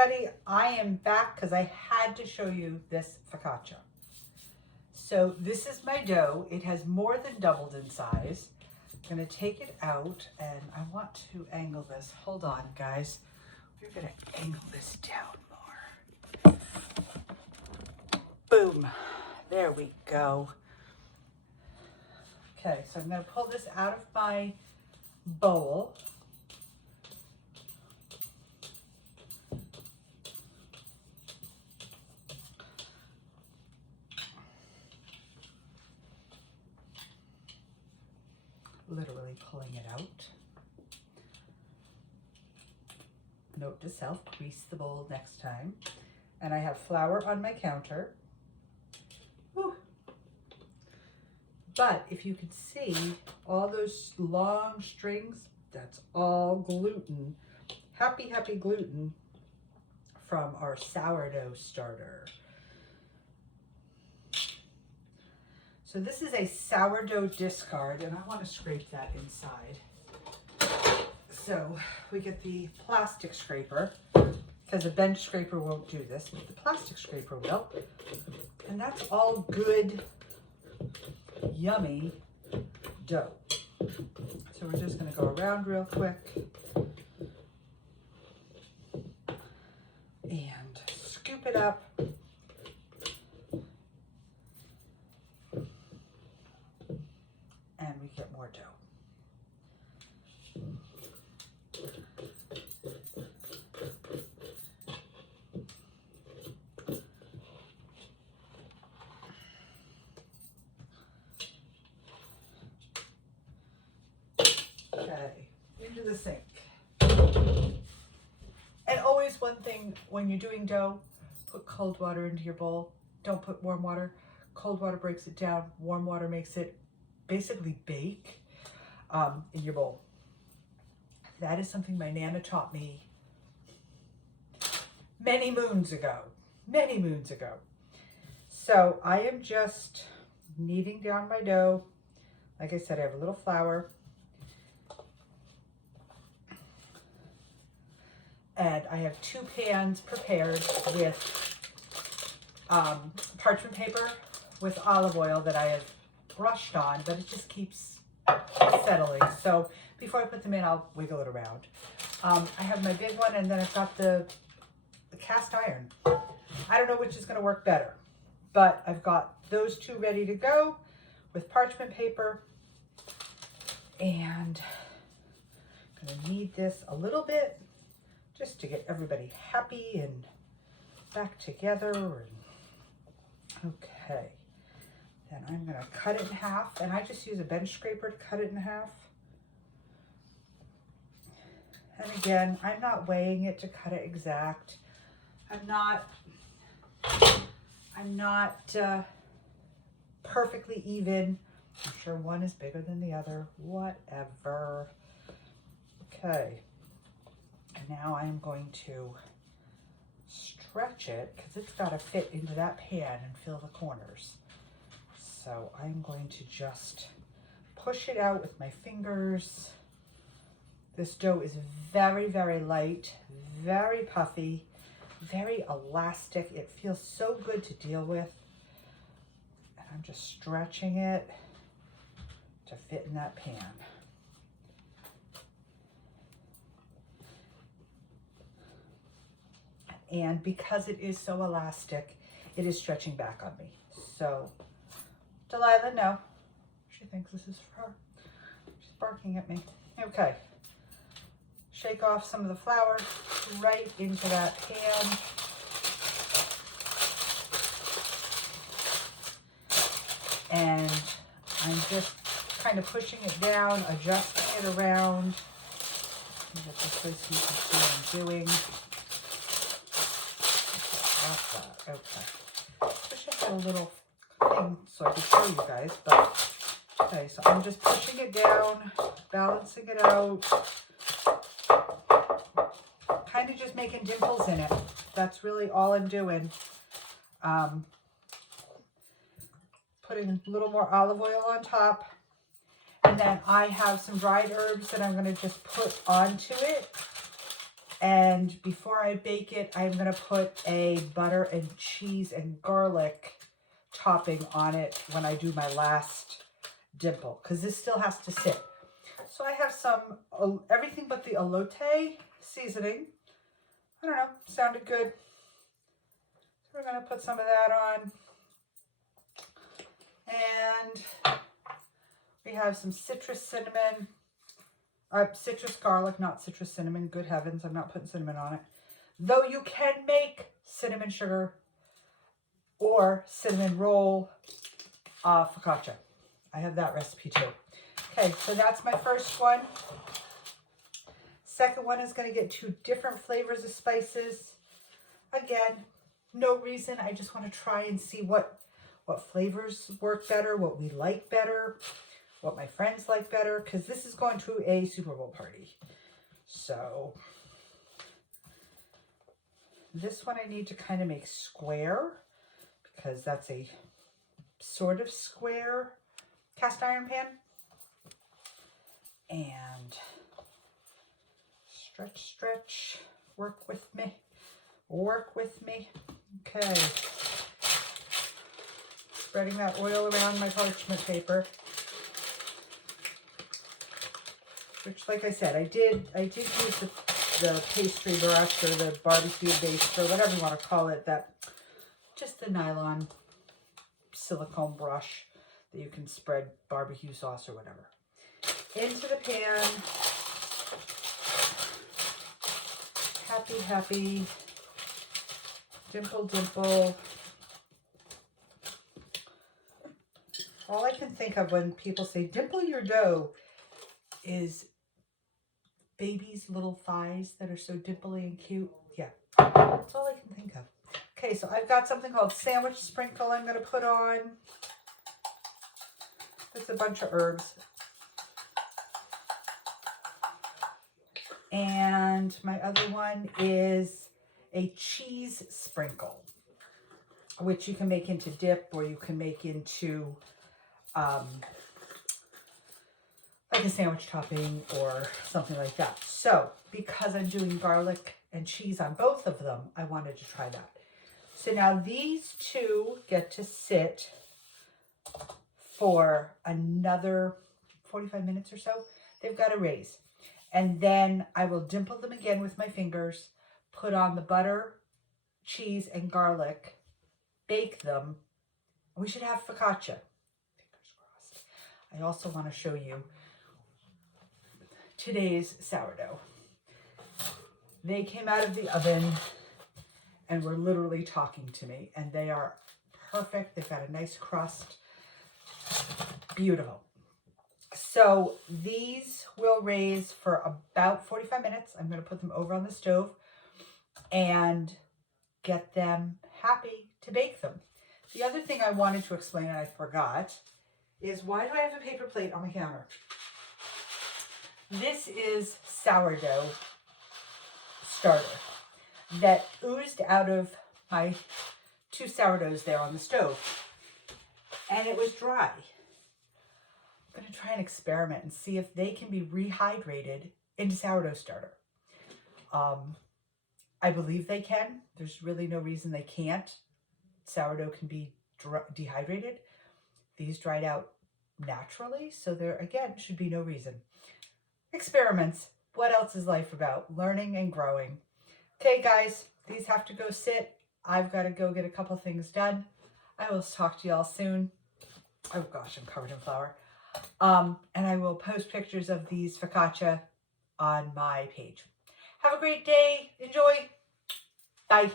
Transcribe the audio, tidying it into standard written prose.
everybody, I am back because I had to show you this focaccia. So this is my dough. It has more than doubled in size. I'm going to take it out and I want to angle this. Hold on, guys. We're going to angle this down more. Boom. There we go. Okay, so I'm going to pull this out of my bowl. Literally pulling it out. Note to self, grease the bowl next time. And I have flour on my counter. Whew. But if you can see all those long strings, that's all gluten. Happy, happy gluten from our sourdough starter. So this is a sourdough discard, and I want to scrape that inside. So we get the plastic scraper, because a bench scraper won't do this, but the plastic scraper will. And that's all good, yummy dough. So we're just going to go around real quick and scoop it up. And we get more dough. Okay, into the sink. And always one thing, when you're doing dough, put cold water into your bowl. Don't put warm water. Cold water breaks it down. Warm water makes it basically bake in your bowl. That is something my Nana taught me many moons ago. So I am just kneading down my dough. Like I said, I have a little flour. And I have 2 pans prepared with parchment paper with olive oil that I have brushed on, but it just keeps settling. So before I put them in, I'll wiggle it around. I have my big one, and then I've got the cast iron. I don't know which is going to work better, but I've got those 2 ready to go with parchment paper. And I'm going to knead this a little bit just to get everybody happy and back together. Okay. Then I'm going to cut it in half, and I just use a bench scraper to cut it in half. And again, I'm not weighing it to cut it exact. I'm not perfectly even. I'm sure one is bigger than the other. Whatever. Okay. And now I'm going to stretch it because it's got to fit into that pan and fill the corners. So I'm going to just push it out with my fingers. This dough is very, very light, very puffy, very elastic. It feels so good to deal with. And I'm just stretching it to fit in that pan. And because it is so elastic, it is stretching back on me. So Delilah, no. She thinks this is for her. She's barking at me. Okay. Shake off some of the flour right into that pan. And I'm just kind of pushing it down, adjusting it around. Get this so you can see what I'm doing. Okay. Wish I had a little thing so I could show you guys, but okay, so I'm just pushing it down, balancing it out, kind of just making dimples in it. That's really all I'm doing. Putting a little more olive oil on top, and then I have some dried herbs that I'm going to just put onto it. And before I bake it, I'm going to put a butter and cheese and garlic topping on it when I do my last dimple, because this still has to sit. So I have some, everything but the elote seasoning. I don't know, sounded good. So we're going to put some of that on. And we have some citrus cinnamon, citrus garlic, not citrus cinnamon. Good heavens, I'm not putting cinnamon on it. Though you can make cinnamon sugar or cinnamon roll focaccia. I have that recipe too. Okay, so that's my first one. Second one is going to get 2 different flavors of spices. Again, no reason. I just want to try and see what flavors work better, what we like better, what my friends like better, because this is going to a Super Bowl party. So this one I need to kind of make square, because that's a sort of square cast iron pan. And stretch, stretch, work with me, work with me. Okay. Spreading that oil around my parchment paper. Which, like I said, I did use the pastry brush or the barbecue base or whatever you want to call it, just the nylon silicone brush that you can spread barbecue sauce or whatever. Into the pan. Happy, happy. Dimple, dimple. All I can think of when people say dimple your dough is babies' little thighs that are so dimply and cute. Yeah, that's all I can think of. Okay, so I've got something called sandwich sprinkle I'm going to put on. It's a bunch of herbs. And my other one is a cheese sprinkle, which you can make into dip or you can make into like a sandwich topping or something like that. So because I'm doing garlic and cheese on both of them, I wanted to try that. So now these 2 get to sit for another 45 minutes or so. They've got to raise. And then I will dimple them again with my fingers, put on the butter, cheese, and garlic, bake them. We should have focaccia. Fingers crossed. I also want to show you today's sourdough. They came out of the oven and were literally talking to me, and they are perfect. They've got a nice crust. Beautiful. So these will raise for about 45 minutes. I'm going to put them over on the stove and get them happy to bake them. The other thing I wanted to explain, and I forgot, is why do I have a paper plate on my counter? This is sourdough starter that oozed out of my 2 sourdoughs there on the stove. And it was dry. I'm going to try an experiment and see if they can be rehydrated into sourdough starter. I believe they can. There's really no reason they can't. Sourdough can be dehydrated. These dried out naturally, so there, again, should be no reason. Experiments. What else is life about? Learning and growing. Okay, guys, these have to go sit. I've got to go get a couple things done. I will talk to y'all soon. Oh gosh, I'm covered in flour. And I will post pictures of these focaccia on my page. Have a great day. Enjoy. Bye.